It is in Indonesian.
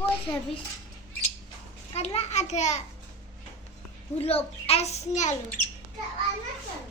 aku habis karena ada huruf S-nya loh. Gak panas kan?